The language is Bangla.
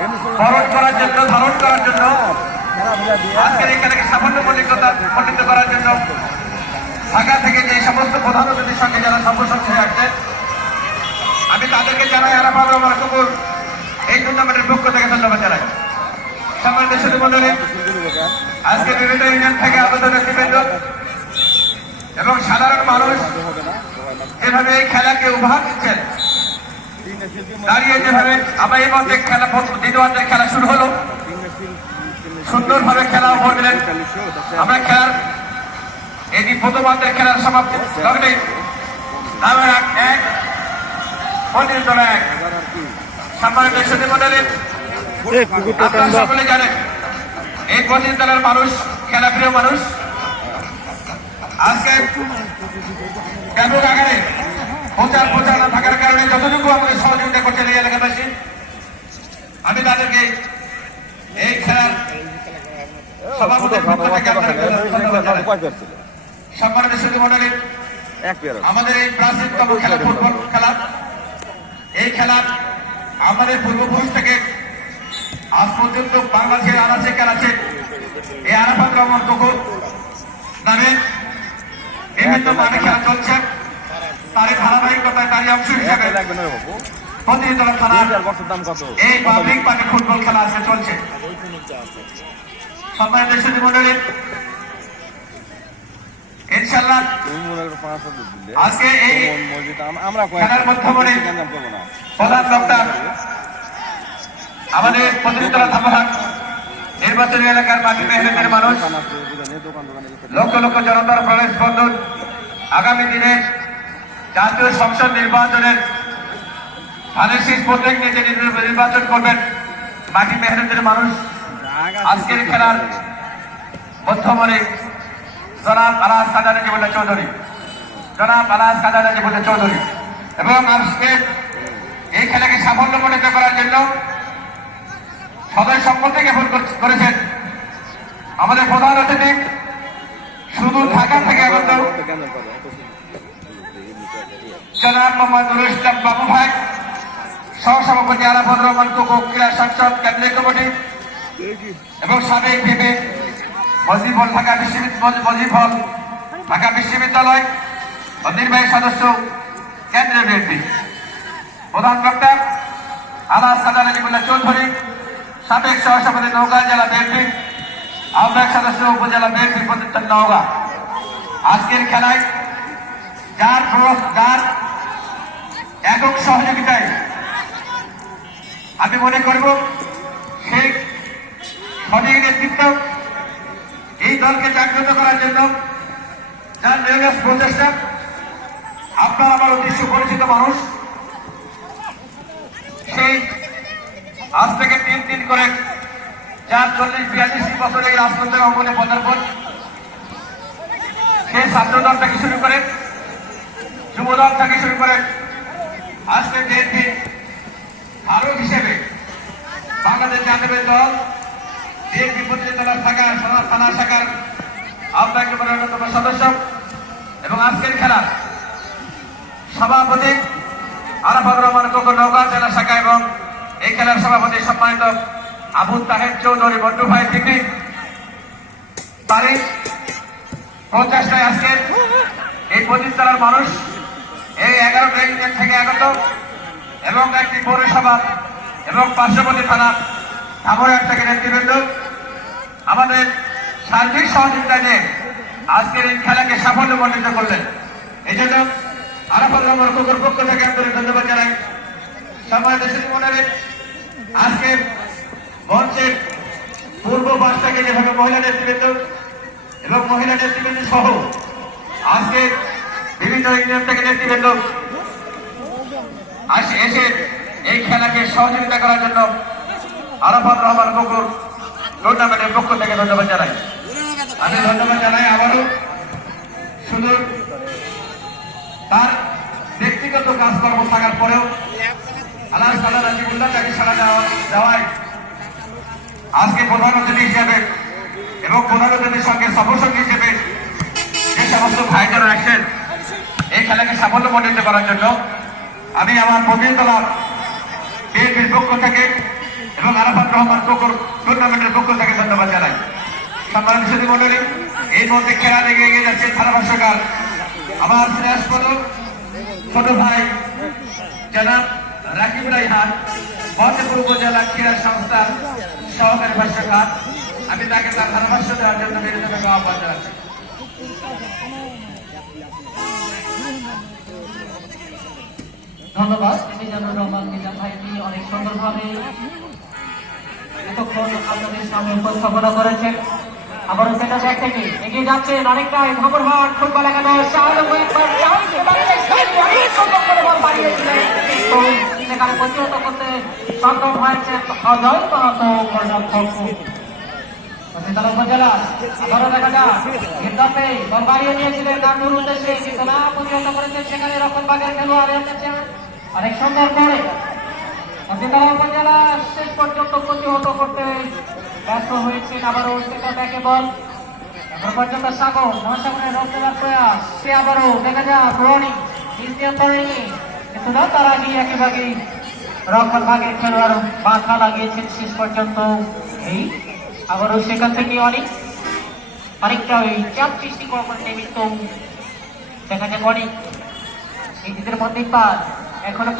বরণ করার জন্য, ধারণ করার জন্য, আজকের এই খেলাকে সাফল্যমণ্ডিত করার জন্য ঢাকা থেকে যে সমস্ত প্রধান অতিথির সঙ্গে যারা সম্প্রসারণ হয়ে আসছেন, আমি তাদেরকে জানাই আরাফাত রহমান কুকুর এই টুর্নামেন্টের পক্ষ থেকে ধন্যবাদ জানাই। সম্মানিত সুধীমণ্ডলী, আজকে বিভিন্ন ইউনিয়ন থেকে আগত নেতৃবৃন্দ এবং সাধারণ মানুষ যেভাবে এই খেলাকে উপহার দিচ্ছেন, দাঁড়িয়ে যেভাবে আমরা এই মধ্যে খেলা দ্বিতীয় খেলা শুরু হলো, সুন্দরভাবে খেলা উপহার দিলেন। আমরা খেলার এই প্রথম খেলার সমাপ্তি লগ্নে এক পঁচিশ দল এক। সম্মানিত সুধীমণ্ডলী, আপনারা সকলে জানেন এই 25 দলের মানুষ খেলাপ্রিয় মানুষ। আজকে ব্যাপক আকারে প্রচার না থাকার কারণে যতটুকু আমাদের সহযোগিতা করছেন এই এলাকাবাসী, আমি তাদেরকে এই খেলার সভাপতির পক্ষ থেকে সম্মানিত সুধীমণ্ডলী, আমাদের এই প্রাচীনতম খেলা ফুটবল খেলা, এই খেলা আমাদের পূর্বপুরুষ থেকে আজ পর্যন্ত বাংলাদেশের আনাচে কানাচে এই আরাফাত রহমান কুকুর নামে বিভিন্ন মাঠে খেলা চলছে। তারই ধারাবাহিকতায় তারই অংশ হিসেবে প্রতিনিধি থানার এই পাবলিক মাঠে ফুটবল খেলা আজকে চলছে। সম্মানিত সুধীমণ্ডলী, ইনশাআল্লাহ আজকে এই খেলার মাধ্যমে প্রধান বক্তা আমাদের প্রতিনিধিরা ধামহাট নির্বাচনী এলাকার মাটি মেহনতের মানুষ, লক্ষ লক্ষ জনতার প্রবেশ বন্ধন আগামী দিনে জাতীয় সংসদ নির্বাচনের ধানের শীষ প্রত্যেক নিজে নির্বাচন করবেন মাটি মেহনতের মানুষ। আজকের খেলার মধ্যমণি জনাব আলাস কাদা নাজিবুল্লাহ চৌধুরী এবং আজকে এই খেলাকে সাফল্যমণ্ডিত করার জন্য সদয় সম্পদ থেকে ফোন করেছেন আমাদের প্রধান অতিথি, শুধু ঢাকা থেকে আগত জনাব মোহাম্মদ নুরুল ইসলাম বাবু ভাই, সহসভাপতি আরাফাত রহমান কুকুর ক্রীড়া সংসদ কেন্দ্রীয় কমিটি এবং সাবেক ভিপি মজিবল ঢাকা বিশ্ববিদ্যালয় ও নির্বাহী সদস্য কেন্দ্রীয় বিএনপি, প্রধান বক্তা আলাস কাদা নাজিবুল্লাহ চৌধুরী, সাবেক সহসভাপতি নওগাঁ জেলা বিএনপি, আহ্বায়ক সদস্য উপজেলা বিএনপি প্রতিষ্ঠান নওগাঁ। আজকের খেলায় যার একক সহযোগিতায় আমি মনে করব সেই সঠিক নেতৃত্ব এই দলকে জাগ্রত করার জন্য যার নিরলস প্রচেষ্টা, আপনার আমার অতি সুপরিচিত মানুষ, সেই আজ থেকে 3 দিন করে যার 40-42 বছর এই রাজতন্ত্রের অঙ্গনে পদার্পণ, সেই ছাত্র দল থেকে শুরু করে যুব দল থেকে শুরু করে আজকে বিএনপি আরো হিসেবে বাংলাদেশ জাতীয় দল বিএনপি প্রতিনিধিদল থানা শাখার আহ্বায়ক অন্যতম সদস্য এবং আজকের খেলার সভাপতি আরাফাত রহমান কুকুর নওগাঁ জেলা শাখা এবং এই খেলার সভাপতি সম্মানিত আবু তাহের চৌধুরী বন্টু ভাই ডিগ্রি, তারই প্রচেষ্টায় আজকে এই 25 জেলার মানুষ এই 11টা ইউনিয়ন থেকে আগত এবং একটি পৌরসভা এবং পার্শ্ববর্তী থানা ধামহাট থেকে নেতৃবৃন্দ আমাদের সার্বিক সহযোগিতা নিয়ে আজকের এই খেলাকে সাফল্যমণ্ডিত করলেন। এই জন্য আরাফাত রহমান কুকুর পক্ষ থেকে আন্তরিক ধন্যবাদ জানাই। সম্মানিত সুধীমণ্ডলী, আজকে মঞ্চের পূর্ব পাশ থেকে যেভাবে মহিলা নেতৃবৃন্দ এবং মহিলা নেতৃবৃন্দ সহ আজকে বিভিন্ন ইউনিয়ন থেকে নেতৃবৃন্দ এসে এই খেলাকে সহযোগিতা করার জন্য আরাফাত রহমান কুকুর টুর্নামেন্টের পক্ষ থেকে ধন্যবাদ জানাই। আমি ধন্যবাদ জানাই আবারও, শুধু তার ব্যক্তিগত কাজকর্ম থাকার পরেও আলাস কাদা নাজিবুল্লাহ তাকে সাড়া দেওয়ায় আজকে প্রধান অতিথি হিসেবে এবং প্রধান অতিথির সঙ্গে সফরসঙ্গী হিসেবে যে সমস্ত ভাইজারা আসছেন এই খেলাকে সাফল্যমণ্ডিত করার জন্য আমি আমার প্রতিনিধিদল বিএনপির পক্ষ থেকে এবং আরাফাত রহমান কোকর টুর্নামেন্টের পক্ষ থেকে ধন্যবাদ জানাই। সম্মানিত সুধী মন্ডলী, এই মধ্যে খেলা দেখে এগিয়ে যাচ্ছে ধারাভাষ্যকার আমার শ্রেয়াসপদ ছোট ভাই জনাব রাকিব রাইহান, ফতেপুর উপজেলা ক্রীড়া সংস্থার সহকারী ভাষ্যকার। আমি তাকে তার ধারাভাষ্য দেওয়ার জন্য বিনীতভাবে আহ্বান জানাচ্ছি। ধন্যবাদ মিজানুর রহমান মিজান ভাইকে অনেক সুন্দরভাবে এতক্ষণ আপনাদের সামনে উপস্থাপনা করেছেন। আবারও সেটা ব্যাক থেকে এগিয়ে যাচ্ছেন অনেকটাই খবরহাট ফুটবল একাদশ সেখানে প্রতিহত করতে সক্ষম হয়েছে অজয় মাহাতো উপজেলা। আবারও দেখা যাক গেন্দাপে বল বাড়িয়ে নিয়েছিলেন নান্নুর উদ্দেশ্যে, কিন্তু না প্রতিহত করেছেন সেখানে রক্ষণভাগের খেলোয়াড় অনেক সুন্দর করে উপজেলা শেষ পর্যন্ত প্রতিহত করতে ব্যর্থ হয়েছেন। আবারও সেটা ব্যাকে বল এখন পর্যন্ত সাগর মহাসাগরের রক্ষার প্রয়াস, সে আবারও দেখা যাক রনি কিন্তু না তার আগে একেবারে রক্ষণ ভাগের খেলোয়াড় মাথা লাগিয়েছেন শেষ পর্যন্ত। এই আবারও সেখান থেকে অনেকটা ওই চাপ সৃষ্টি করার নিমিত্ত দেখা যাক অনেক নিজেদের মধ্যেই পার এখনো